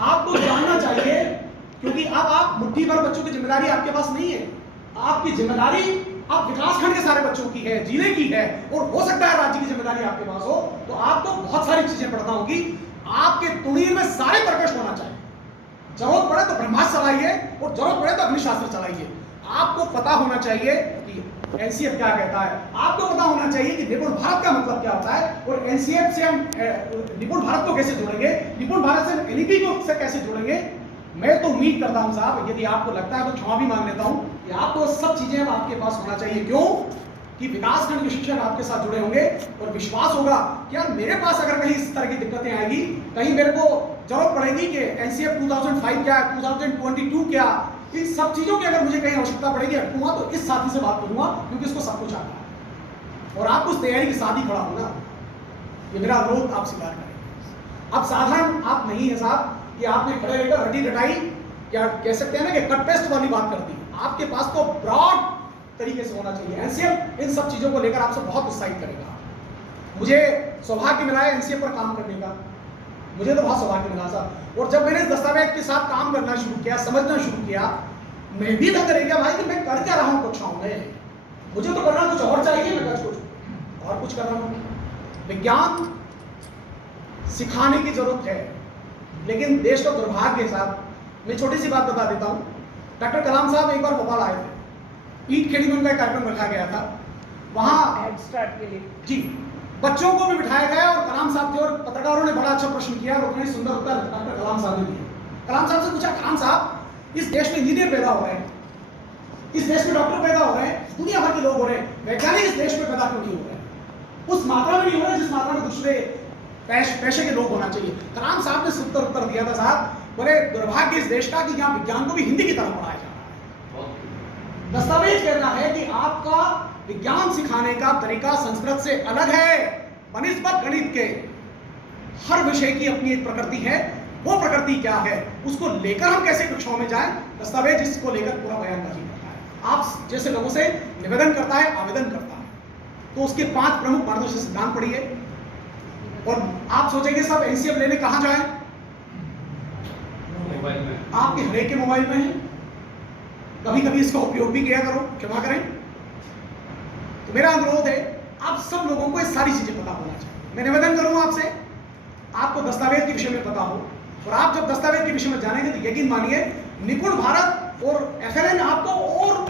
आपको जानना चाहिए, क्योंकि अब आप मुट्ठी भर बच्चों की जिम्मेदारी आपके पास नहीं है। आपकी जिम्मेदारी अब विकासखंड के सारे बच्चों की है, जिले की है, और हो सकता है राज्य की जिम्मेदारी आपके पास हो, तो आपको बहुत सारी चीजें पढ़ना होगी। आपके तुणीर में सारे प्रकर्ष होना चाहिए। जरूरत पड़े तो ब्रह्मास्त्र चलाइए और जरूरत पड़े तो अग्निशास्त्र चलाइए। आपको पता होना चाहिए कि एनसीएफ क्या कहता है, आपको पता होना चाहिए कि निपुण भारत का मतलब क्या होता है, और एनसीएफ से हम निपुण भारत को कैसे जोड़ेंगे, निपुण भारत से हम एनईपी को से कैसे जोड़ेंगे। मैं तो उम्मीद करता हूं साहब, यदि आपको लगता है तो क्षमा भी मांग लेता हूं कि आपको सब चीजें अब आपके पास होना चाहिए। क्यों कि विकासखंड के शिक्षक आपके साथ जुड़े होंगे और विश्वास होगा कि यार मेरे पास अगर कहीं इस तरह की दिक्कतें आएगी, कहीं मेरे को जरूरत पड़ेगी कि एनसीएफ 2005 क्या, 2022 क्या, इन सब चीजों की अगर मुझे कहीं आवश्यकता पड़ेगी अटकूंगा तो इस साथी से बात करूंगा, क्योंकि इसको सब कुछ आता है और आपको उस तैयारी के साथ ही खड़ा होना। ये मेरा अनुरोध आप स्वीकार करें। अब साधारण आप नहीं है साहब कि आपने खड़े रहकर रटी रटाई, क्या कह सकते हैं ना कि कट पेस्ट वाली बात कर दी। आपके पास तो ब्रॉड तरीके से होना चाहिए। एनसीएफ इन सब चीजों को लेकर आपसे बहुत उत्साहित करेगा। मुझे सौभाग्य मिला है एनसीएफ पर काम करने का, मुझे तो बहुत सौभाग्य मिला साहब। और जब मैंने इस दस्तावेज के साथ काम करना शुरू किया, समझना शुरू किया, मैं भी लग रह गया भाई कि मैं कर क्या रहा हूं कक्षाओं में, मुझे तो करना कुछ और चाहिए, मैं कुछ और कुछ कर रहा हूं। विज्ञान सिखाने की जरूरत है, लेकिन देश का दुर्भाग्य है साहब। मैं छोटी सी बात बता देता हूं। डॉक्टर कलाम साहब एक बार भोपाल आए थे, ईट खेड़ी में उनका कार्यक्रम रखा गया था, वहां हेड स्टार्ट के लिए जी बच्चों को भी बिठाया गया और कलाम साहब थे, और पत्रकारों ने बड़ा अच्छा प्रश्न किया और उतने सुंदर उत्तर डॉक्टर कलाम साहब ने दिया। कलाम साहब से पूछा, कलाम साहब इस देश में इंजीनियर पैदा हो रहे हैं, इस देश में डॉक्टर पैदा हो रहे हैं, दुनिया भर के लोग हो रहे हैं, वैज्ञानिक इस देश में पैदा क्यों नहीं हो रहे हैं, उस मात्रा में नहीं हो रहे जिस मात्रा में दूसरे पेशे के लोग होना चाहिए। कलाम साहब ने सुंदर उत्तर दिया था साहब, बड़े दुर्भाग्य इस देश का कि यहाँ विज्ञान को भी हिंदी की तरह पढ़ाया जा रहा है। दस्तावेज कहना है कि आपका विज्ञान सिखाने का तरीका संस्कृत से अलग है, बनिस्बत गणित के। हर विषय की अपनी एक प्रकृति है, वो प्रकृति क्या है उसको लेकर हम कैसे कक्षाओं में जाएं, दस्तावेज इसको लेकर पूरा बयानबाजी करता है। आप जैसे लोगों से निवेदन करता है, आवेदन करता है, तो उसके 5 प्रमुख मार्गदर्शक सिद्धांत पढ़िए। और आप सोचेंगे सब एनसीएफ लेने कहां जाएं, आपके हरेक के मोबाइल में है, कभी कभी इसका उपयोग भी किया करो, क्षमा करें। तो मेरा अनुरोध है आप सब लोगों को ये सारी चीजें पता होना चाहिए। मैं निवेदन करूंगा आपसे, आपको दस्तावेज के विषय में पता हो, और आप जब दस्तावेज के विषय में जानेंगे तो यकीन मानिए निपुण भारत और एफएलएन आपको और